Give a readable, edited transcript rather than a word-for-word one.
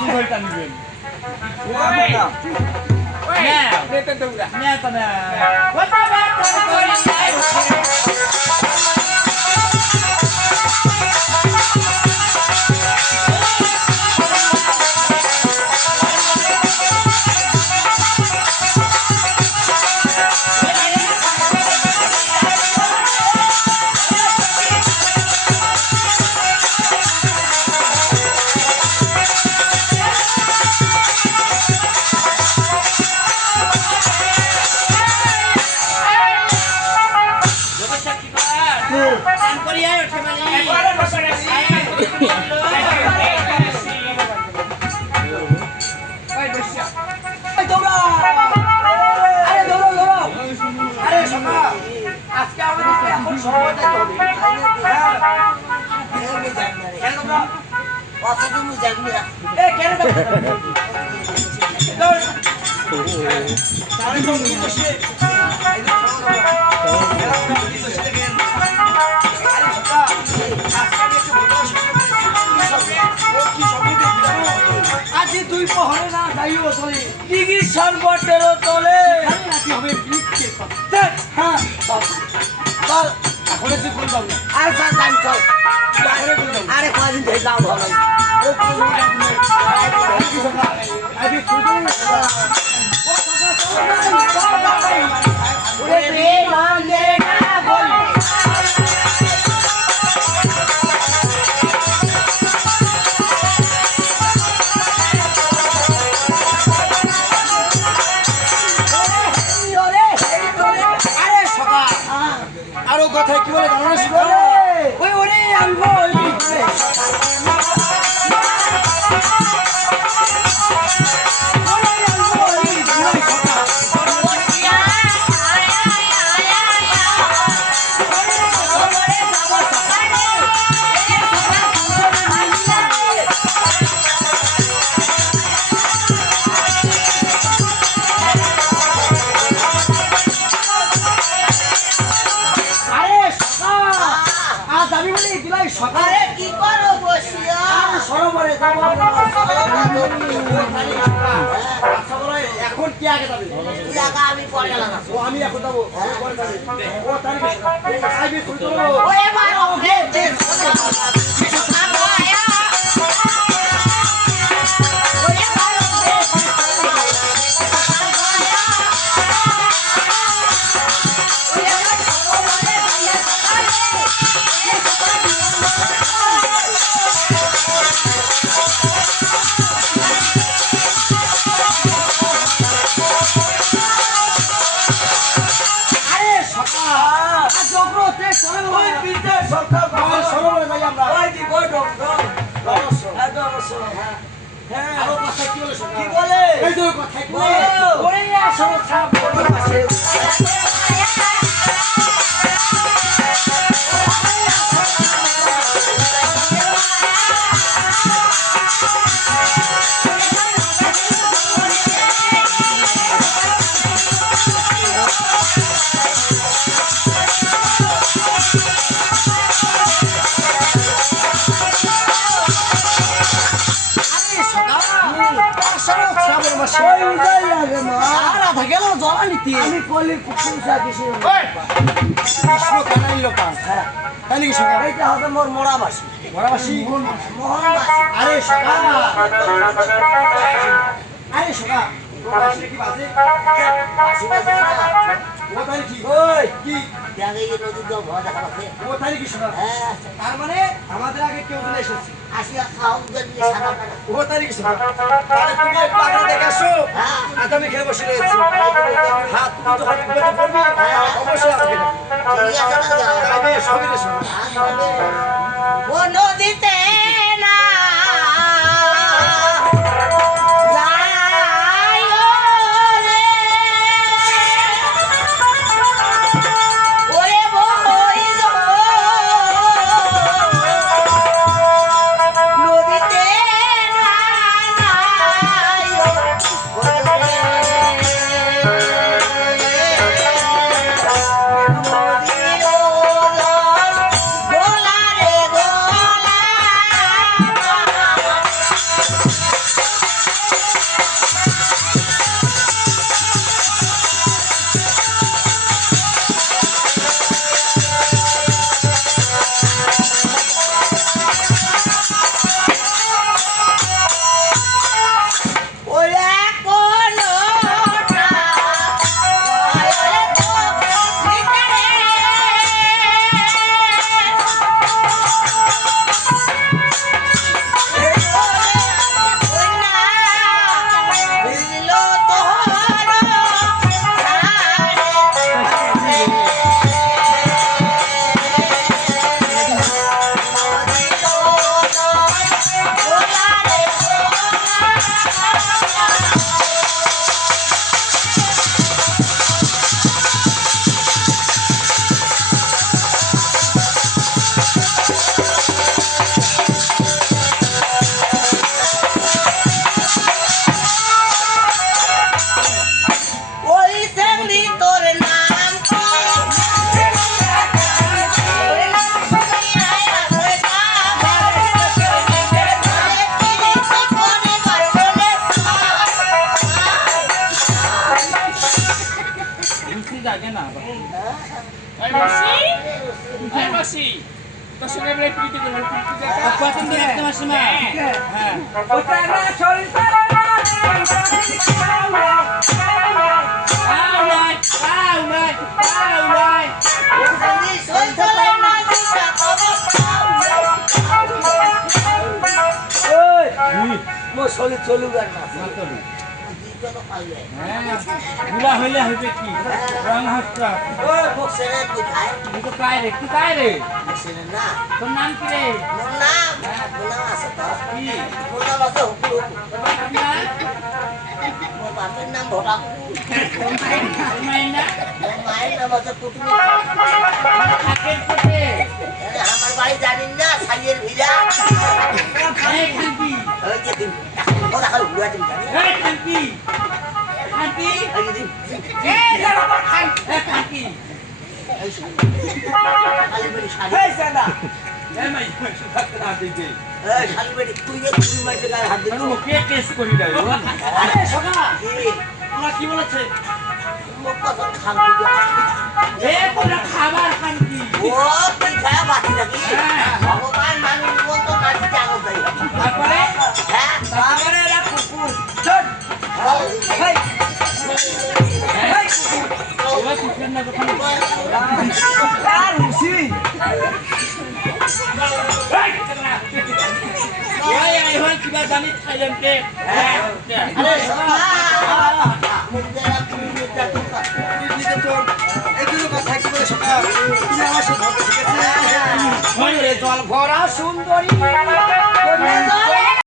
আপনি ধরে টানবেন আজি দুই পহরে না যাইও চলে চিকিৎসার বটেরও চলে নাকি হবে হ্যাঁ চল এখন তুই কোন যাবি আর চল চল আরে কয়দিন ধরে যাও ভালো আরো কথা কি বলে জানিস ওই ওরে আনবো সকালে কি করো বসিয়া সরোবরে যাবো এখন কি আগে যাবে জায়গা আমি পরে গেলাম ও আমি এখন যাবো পরে যাবে ও তারিখ আইবি শুরু করো ও এবার দে কি বলে এই তো কথা কি বলে ওরে আসো ছাপ বড় পাশে আমি কলি পুকুরসা কিছু কৃষ্ণ কানাই লোকাল হ্যাঁ কানি কি সকা এইটা হবে মোর মোড়াবাসী মোহনবাসী আরে সকা বাসি কি বাজে ও তাই কি ওই কি জায়গায় এই নদী তো ভয় দেখা যাচ্ছে ও তাই কি সকা হ্যাঁ তার মানে আমাদের আগে কেউ চলে এসেছে আসিয়া খাও জন্য সারা ও তাই কি সকা তাহলে তুমি একটু আগে দেখে আসো হ্যাঁ আজ আমি খেয়ে বসে রয়েছি হাত তুমি তো হাত পেতে করবি অবশ্যই আসবে ঠিক আছে না যাবে সবই রে শোনো ও নদীতে না গোলা রে গোলা সঙ্গে বলে প্রীতি করবে পছন্দ রাখতে মাসে মা হ্যাঁ ওটা না চলতে চলুগার না গুলা হইলে হইবে কি রং হাসটা ওই মুখ সেরে তুই খায় তো কাই রে কি কাই রে সেরে না তোর নাম কি রে মোর নাম আছে তো কি মোর নাম আছে হুকু মোর বাপের নাম ভোটা মাইনা মোর মায়ের নাম আছে পুতুলি থাকে কোটে আমার বাড়ি জানিন না সাইয়ের ভিলা এই খান্তি ওই যে দিন ওরা খালি ঘুরা দিন জানি এই খান্তি খান্তি ওই যে দিন এই যারা খান এই খান্তি খালি বেড়ি শাড়ি এই সাদা এই মাই থাকতে না দিতে এই খালি বেড়ি কুই মাইছে গায়ে হাত দিল আমি কে কেস করি নাই আরে সকা তোমরা কি বলেছে মুখ কথা খাম এ তোমরা খাবার খান্তি ও তুই খায় বাকি নাকি ভগবান মানুষ মন তো নাচি জানো তাই তারপরে হ্যাঁ তারপরে এরা কুকুর চল হেই এই ওরা কুকুর না যখন আর হুসি ওই আই হল কিবা জানি খাইলেন কে আরে সকা মুন্দেরা তুমি এটা তো দিতে তো এগুলো কথা কি বলে সকা তুমি আমার সাথে ঠিক আছে জল ভরা সুন্দরী কন্যা